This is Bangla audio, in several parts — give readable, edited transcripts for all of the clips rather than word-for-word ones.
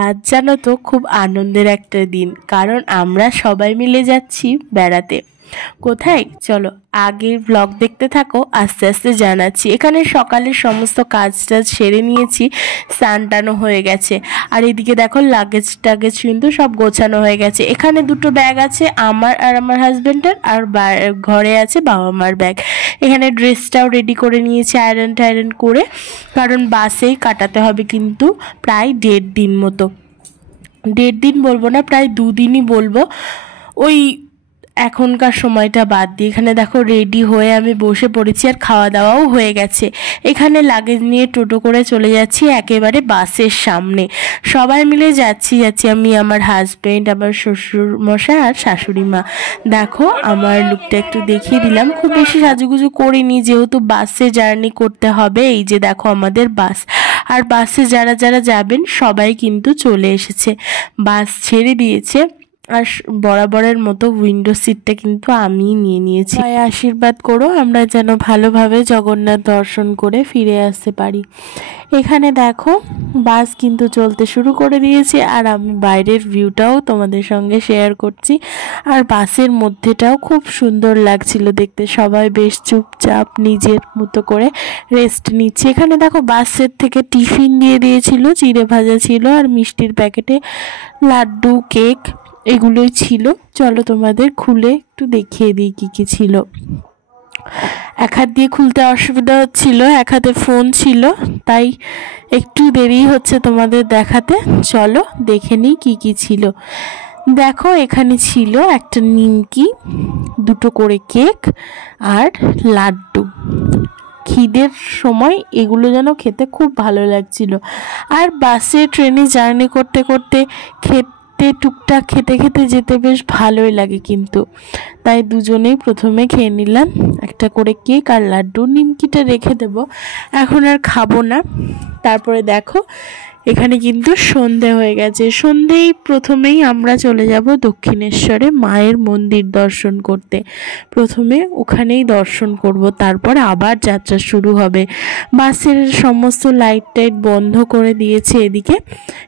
আজ জানো তো খুব আনন্দের একটা দিন, কারণ আমরা সবাই মিলে যাচ্ছি বেড়াতে। কোথায় চলো আগের ব্লগ দেখতে থাকো, আস্তে আস্তে জানাচ্ছি। এখানে সকালের সমস্ত কাজ টাজ সেরে নিয়েছি, স্নান টানো হয়ে গেছে। আর এদিকে দেখো লাগেজ টাগেজ কিন্তু সব গোছানো হয়ে গেছে। এখানে দুটো ব্যাগ আছে, আমার আর আমার হাজব্যান্ডের, আর ঘরে আছে বাবা মার ব্যাগ। এখানে ড্রেসটাও রেডি করে নিয়েছি আয়রন টায়রন করে, কারণ বাসেই কাটাতে হবে কিন্তু প্রায় 1.5 দিন মতো। 1.5 দিন বলবো না, প্রায় 2 দিনই বলবো। ওই এখনকার সময়টা বাদ দিয়ে এখানে দেখো রেডি হয়ে আমি বসে পড়েছি, আর খাওয়া দাওয়াও হয়ে গেছে। এখানে লাগেজ নিয়ে টোটো করে চলে যাচ্ছি একেবারে বাসের সামনে। সবাই মিলে যাচ্ছি আমি, আমার হাজব্যান্ড, আমার শ্বশুর মশাই আর শাশুড়ি মা। দেখো আমার লুকটা একটু দেখিয়ে দিলাম, খুব বেশি সাজুগুজু করিনি, যেহেতু বাসে জার্নি করতে হবে। এই যে দেখো আমাদের বাস, আর বাসে যারা যারা যাবেন সবাই কিন্তু চলে এসেছে, বাস ছেড়ে দিয়েছে। আর বরাবরের মতো উইন্ডো সিটটা কিন্তু আমিই নিয়ে নিয়েছি। আশীর্বাদ করো আমরা যেন ভালোভাবে জগন্নাথ দর্শন করে ফিরে আসতে পারি। এখানে দেখো বাস কিন্তু চলতে শুরু করে দিয়েছে, আর আমি বাইরের ভিউটাও তোমাদের সঙ্গে শেয়ার করছি। আর বাসের মধ্যেটাও খুব সুন্দর লাগছিল দেখতে, সবাই বেশ চুপচাপ নিজের মতো করে রেস্ট নিচ্ছে। এখানে দেখো বাসের থেকে টিফিন দিয়ে দিয়েছিল, চিড়ে ভাজা ছিল, আর মিষ্টির প্যাকেটে লাড্ডু, কেক এগুলোই ছিল। চলো তোমাদের খুলে একটু দেখিয়ে দিই কি কি ছিল। এক হাত দিয়ে খুলতে অসুবিধা হচ্ছিল, এক হাতে ফোন ছিল, তাই একটু দেরি হচ্ছে তোমাদের দেখাতে। চলো দেখে নিই কি কি ছিল। দেখো এখানে ছিল একটা নিমকি, 2টো করে কেক, আর লাড্ডু। খিদের সময় এগুলো যেন খেতে খুব ভালো লাগছিল। আর বাসে ট্রেনে জার্নি করতে করতে টুকটাক খেতে খেতে যেতে বেশ ভালোই লাগে কিন্তু, তাই দুজনেই প্রথমে খেয়ে নিলাম একটা করে কেক আর লাড্ডু। নিমকিটা রেখে দেব, এখন আর খাবো না। তারপরে দেখো এখানে কিন্তু সন্ধে হয়ে গেছে। সন্ধেই প্রথমেই আমরা চলে যাব দক্ষিণেশ্বরে মায়ের মন্দির দর্শন করতে। প্রথমে ওখানেই দর্শন করব, তারপর আবার যাত্রা শুরু হবে। বাসের সমস্ত লাইট টাইট বন্ধ করে দিয়েছে এদিকে।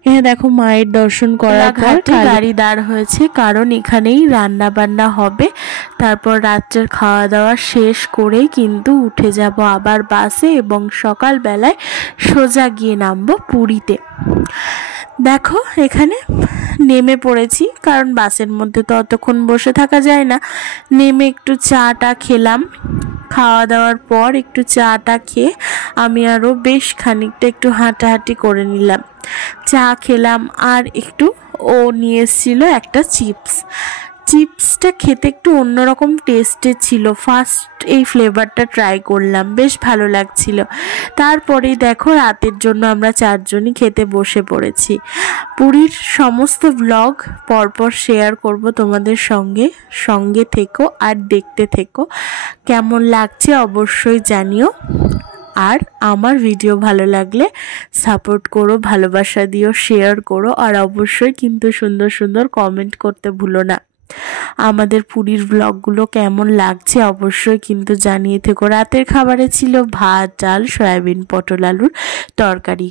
এখানে দেখো মায়ের দর্শন করার পর গাড়ি দাঁড় হয়েছে, কারণ এখানেই রান্না বান্না হবে। তারপর রাত্রের খাওয়া দাওয়া শেষ করেই কিন্তু উঠে যাব আবার বাসে, এবং সকালবেলায় সোজা গিয়ে নামবো পুরীতে। দেখো এখানে নেমে পড়েছি, কারণ বাসের মধ্যে তো অতক্ষণ বসে থাকা যায় না। নেমে একটু চাটা খেলাম, খাওয়া দাওয়ার পর একটু চাটা খেয়ে আমি আরও বেশ খানিকটা একটু হাঁটাহাঁটি করে নিলাম। চা খেলাম, আর একটু নিয়ে এসেছিল একটা চিপসটা খেতে একটু অন্যরকম টেস্টের ছিল। ফার্স্ট এই ফ্লেভারটা ট্রাই করলাম, বেশ ভালো লাগছিল। তারপরেই দেখো রাতের জন্য আমরা 4 জনই খেতে বসে পড়েছি। পুরীর সমস্ত ব্লগ পরপর শেয়ার করব তোমাদের সঙ্গে থেকো আর দেখতে থেকো। কেমন লাগছে অবশ্যই জানিও। আর আমার ভিডিও ভালো লাগলে সাপোর্ট করো, ভালোবাসা দিও, শেয়ার করো, আর অবশ্যই কিন্তু সুন্দর সুন্দর কমেন্ট করতে ভুলো না। আমাদের পুরীর ব্লগগুলো কেমন লাগছে অবশ্যই কিন্তু জানিয়ে থেকো। রাতের খাবারে ছিল ভাত, ডাল, সয়াবিন, পটল আলুর তরকারি।